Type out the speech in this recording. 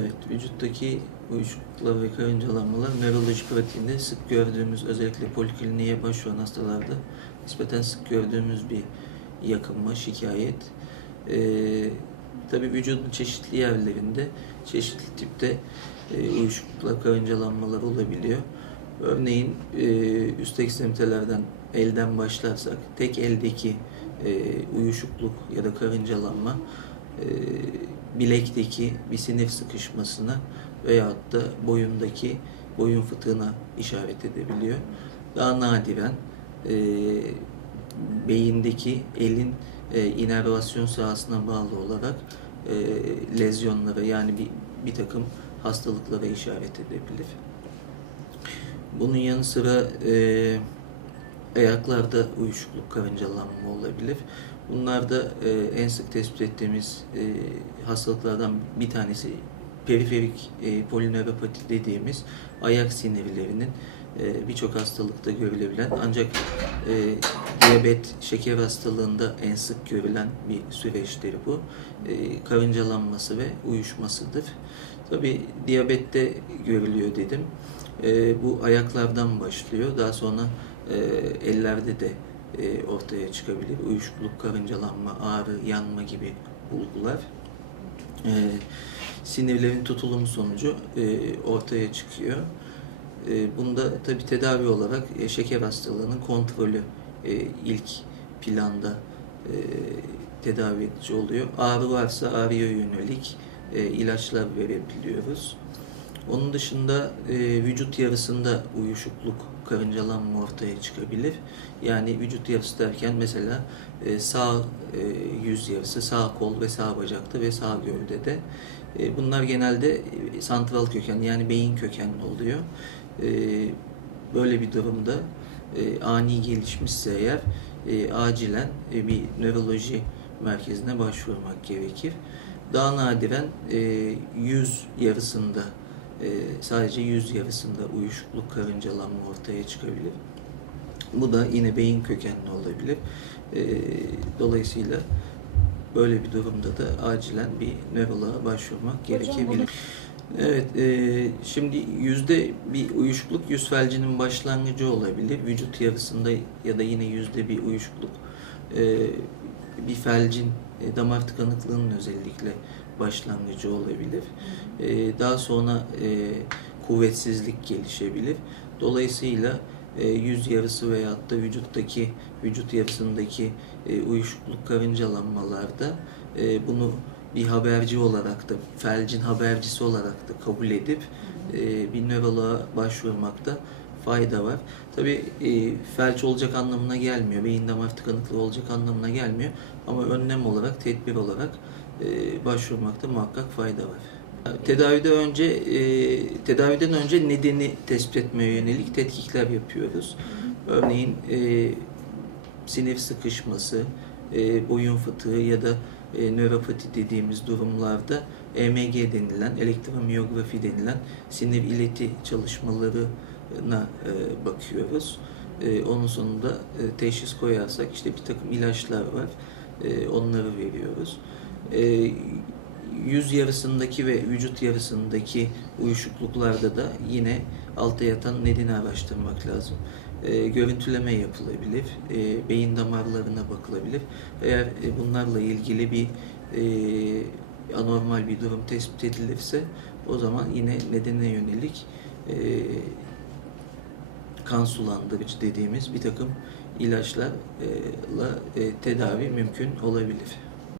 Evet, vücuttaki uyuşukluklar ve karıncalanmalar nöroloji pratiğinde sık gördüğümüz, özellikle polikliniğe başvuran hastalarda nispeten sık gördüğümüz bir yakınma, şikayet. Ee, tabii vücudun çeşitli yerlerinde, çeşitli tipte e, uyuşukluklar, karıncalanmalar olabiliyor. Örneğin e, üst ekstremitelerden, elden başlarsak, tek eldeki e, uyuşukluk ya da karıncalanma bilekteki bir sinir sıkışmasına veyahut da boyundaki boyun fıtığına işaret edebiliyor. Daha nadiren e, beyindeki elin e, inervasyon sahasına bağlı olarak e, lezyonlara yani bir, bir takım hastalıklara işaret edebilir. Bunun yanı sıra e, ayaklarda uyuşukluk, karıncalanma olabilir. Bunlar da e, en sık tespit ettiğimiz e, hastalıklardan bir tanesi periferik e, polinöropati dediğimiz ayak sinirlerinin e, birçok hastalıkta görülebilen ancak e, diyabet, şeker hastalığında en sık görülen bir süreçtir bu. E, karıncalanması ve uyuşmasıdır. Tabi diyabette görülüyor dedim. E, bu ayaklardan başlıyor. Daha sonra e, ellerde de e, ortaya çıkabilir. Uyuşukluk, karıncalanma, ağrı, yanma gibi bulgular. E, sinirlerin tutulumu sonucu e, ortaya çıkıyor. E, bunda tabi tedavi olarak e, şeker hastalığının kontrolü e, ilk planda e, tedavi edici oluyor. Ağrı varsa ağrıya yönelik e, ilaçlar verebiliyoruz. Onun dışında e, vücut yarısında uyuşukluk, karıncalanma ortaya çıkabilir. Yani vücut yarısı derken mesela e, sağ e, yüz yarısı, sağ kol ve sağ bacakta ve sağ gövdede. E, bunlar genelde santral köken yani beyin kökenli oluyor. Böyle bir durumda ani gelişmişse eğer acilen bir nöroloji merkezine başvurmak gerekir. Daha nadiren yüz yarısında e, sadece yüz yarısında uyuşukluk, karıncalanma ortaya çıkabilir. Bu da yine beyin kökenli olabilir. E, dolayısıyla böyle bir durumda da acilen bir nöroloğa başvurmak gerekebilir. bunu- Evet, e, şimdi yüzde bir uyuşukluk yüz felcinin başlangıcı olabilir. Vücut yarısında ya da yine yüzde bir uyuşukluk e, bir felcin e, damar tıkanıklığının özellikle başlangıcı olabilir. E, daha sonra e, kuvvetsizlik gelişebilir. Dolayısıyla e, yüz yarısı veyahut da vücuttaki vücut yarısındaki e, uyuşukluk karıncalanmalarda e, bunu bir haberci olarak da felcin habercisi olarak da kabul edip e, bir nöroloğa başvurmakta fayda var. Tabi felç olacak anlamına gelmiyor, beyin damar tıkanıklığı olacak anlamına gelmiyor ama önlem olarak, tedbir olarak e, başvurmakta muhakkak fayda var. Tedavide önce e, tedaviden önce nedeni tespit etmeye yönelik tetkikler yapıyoruz. Örneğin e, sinir sıkışması, e, boyun fıtığı ya da e, nöropati dediğimiz durumlarda EMG denilen, elektromiyografi denilen sinir ileti çalışmalarına e, bakıyoruz. E, onun sonunda e, teşhis koyarsak işte bir takım ilaçlar var. E, onları veriyoruz. E, yüz yarısındaki ve vücut yarısındaki uyuşukluklarda da yine altta yatan nedeni araştırmak lazım. E, görüntüleme yapılabilir, e, beyin damarlarına bakılabilir. Eğer e, bunlarla ilgili bir e, anormal bir durum tespit edilirse o zaman yine nedene yönelik e, kan sulandırıcı dediğimiz bir takım ilaçlarla e, tedavi mümkün olabilir.